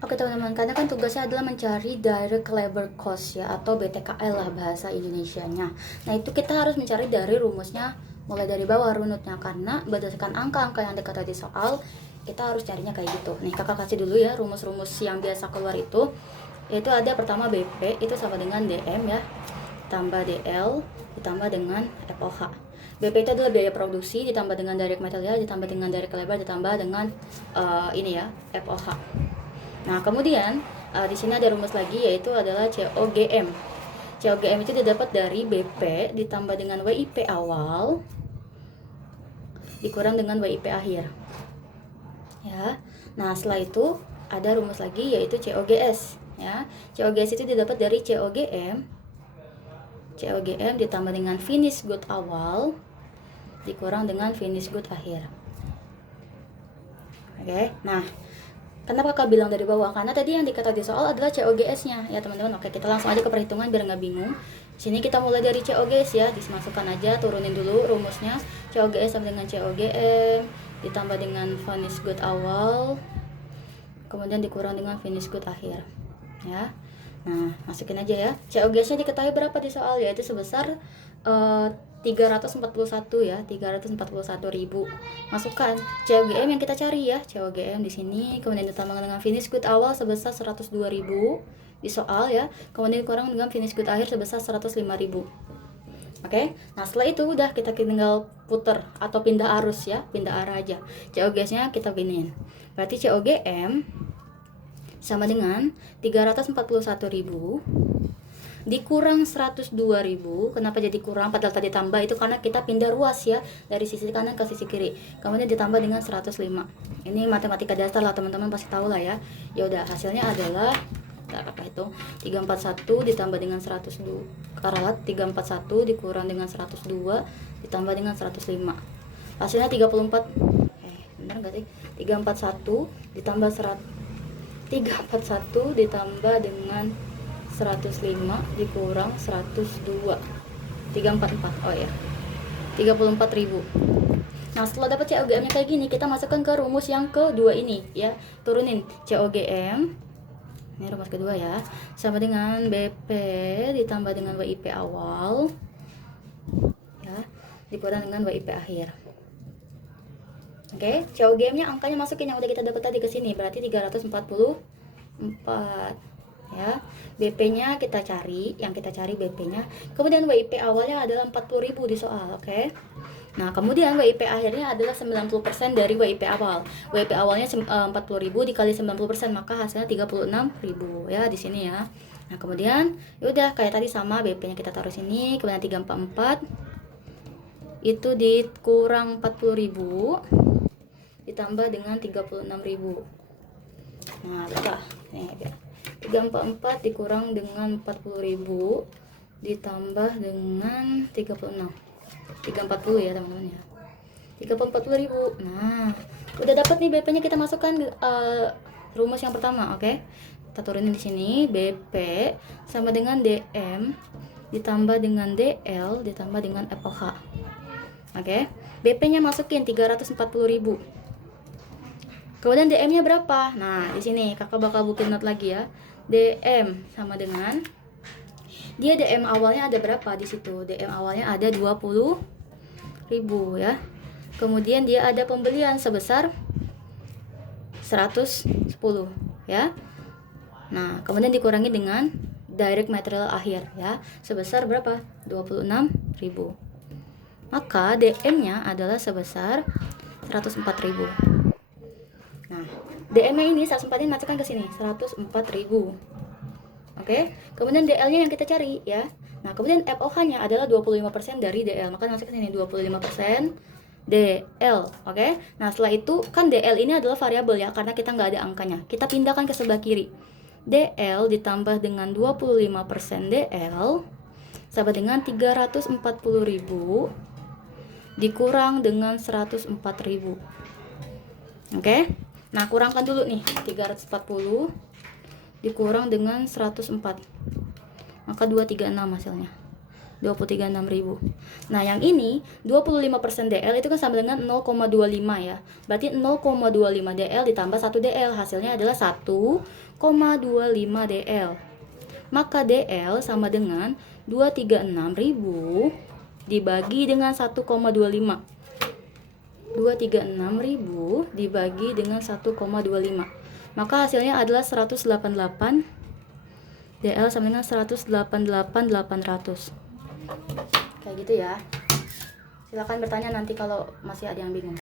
Oke teman-teman, karena kan tugasnya adalah mencari direct labor cost ya, atau BTKL lah bahasa Indonesianya. Nah itu kita harus mencari dari rumusnya, mulai dari bawah runutnya, karena berdasarkan angka-angka yang dekat di soal, kita harus carinya kayak gitu. Nih kakak kasih dulu ya rumus-rumus yang biasa keluar itu. Yaitu ada pertama BP itu sama dengan DM ya, tambah DL ditambah dengan FOH. BP itu adalah biaya produksi ditambah dengan direct material ditambah dengan direct labor ditambah dengan ini ya, FOH. Nah, kemudian di sini ada rumus lagi yaitu adalah COGM. COGM itu didapat dari BP ditambah dengan WIP awal dikurang dengan WIP akhir. Ya. Nah, setelah itu ada rumus lagi yaitu COGS, ya. COGS itu didapat dari COGM. COGM ditambah dengan finish good awal dikurang dengan finish good akhir. Oke. Nah, kenapa kakak bilang dari bawah? Karena tadi yang dikata di soal adalah COGS-nya ya teman-teman. Oke, kita langsung aja ke perhitungan biar nggak bingung. Sini kita mulai dari COGS ya, dimasukkan aja, turunin dulu rumusnya. COGS sama dengan COGM ditambah dengan finish good awal, kemudian dikurang dengan finish good akhir. Ya. Nah, masukin aja ya. COGS-nya diketahui berapa di soal, yaitu sebesar 341 ya, 341.000. Masukkan COGM yang kita cari ya, COGM di sini, kemudian ditambah dengan finish good awal sebesar 102.000 di soal ya, kemudian kurang dengan finish good akhir sebesar 105.000. Oke, nah setelah itu udah kita tinggal puter atau pindah arus ya, pindah arah aja. COGS-nya kita pinin. Berarti COGM sama dengan 341.000 dikurang 102.000. Kenapa jadi kurang padahal tadi tambah? Itu karena kita pindah ruas ya, dari sisi kanan ke sisi kiri. Kemudian ditambah dengan 105. Ini matematika dasar lah teman-teman, pasti tahu lah ya. Ya udah, hasilnya adalah apa itu? 341 ditambah dengan 102 karat, 341 dikurang dengan 102 ditambah dengan 105. Hasilnya 34. Benar enggak sih? 341 ditambah 341 ditambah dengan 105 dikurang 102, 344. Oh ya, 34.000. Nah, setelah dapat COGM nya kayak gini, kita masukkan ke rumus yang kedua ini ya. Turunin COGM. Ini rumus kedua ya. Sama dengan BP ditambah dengan WIP awal ya, dikurang dengan WIP akhir. Oke, COGM nya angkanya masukin yang udah kita dapat tadi ke sini, berarti 344 ya. BP-nya kita cari, yang kita cari BP-nya. Kemudian WIP awalnya adalah 40.000 di soal, oke. Nah, kemudian WIP akhirnya adalah 90% dari WIP awal. WIP awalnya 40.000 dikali 90%, maka hasilnya 36.000 ya di sini ya. Nah, kemudian udah kayak tadi sama, BP-nya kita taruh sini, kemudian 344 itu dikurang 40.000 ditambah dengan 36.000. Nah, berapa? Nih, 344 dikurang dengan 40.000 ditambah dengan 36. 340 ya teman-teman ya. 340.000. Nah, udah dapat nih BP-nya, kita masukkan rumus yang pertama, oke. Kita turunin di sini, BP sama dengan DM ditambah dengan DL ditambah dengan FOH. Oke. BP-nya masukin 340.000. Kemudian DM-nya berapa? Nah, di sini kakak bakal bikin note lagi ya. DM sama dengan, dia DM awalnya ada berapa di situ? DM awalnya ada 20.000 ya. Kemudian dia ada pembelian sebesar 110 ya. Nah, kemudian dikurangi dengan direct material akhir ya, sebesar berapa? 26.000. Maka DM-nya adalah sebesar 104.000. Nah, DM-nya ini 104 ini masukkan ke sini, 104.000. Oke, kemudian DL-nya yang kita cari ya. Nah, kemudian FOH-nya adalah 25% dari DL, maka masuk ke sini 25% DL. Oke. Nah, setelah itu kan DL ini adalah variabel ya, karena kita nggak ada angkanya. Kita pindahkan ke sebelah kiri. DL ditambah dengan 25% DL sama dengan 340.000 dikurang dengan 104.000. Oke. Nah, kurangkan dulu nih, 340 dikurang dengan 104. Maka 236 hasilnya. 236.000. Nah, yang ini 25% DL itu kan sama dengan 0,25 ya. Berarti 0,25 DL ditambah 1 DL, hasilnya adalah 1,25 DL. Maka DL sama dengan 236.000 dibagi dengan 1,25. 236.000 dibagi dengan 1,25. Maka hasilnya adalah 188. DL sama dengan 188.800. Kayak gitu ya. Silakan bertanya nanti kalau masih ada yang bingung.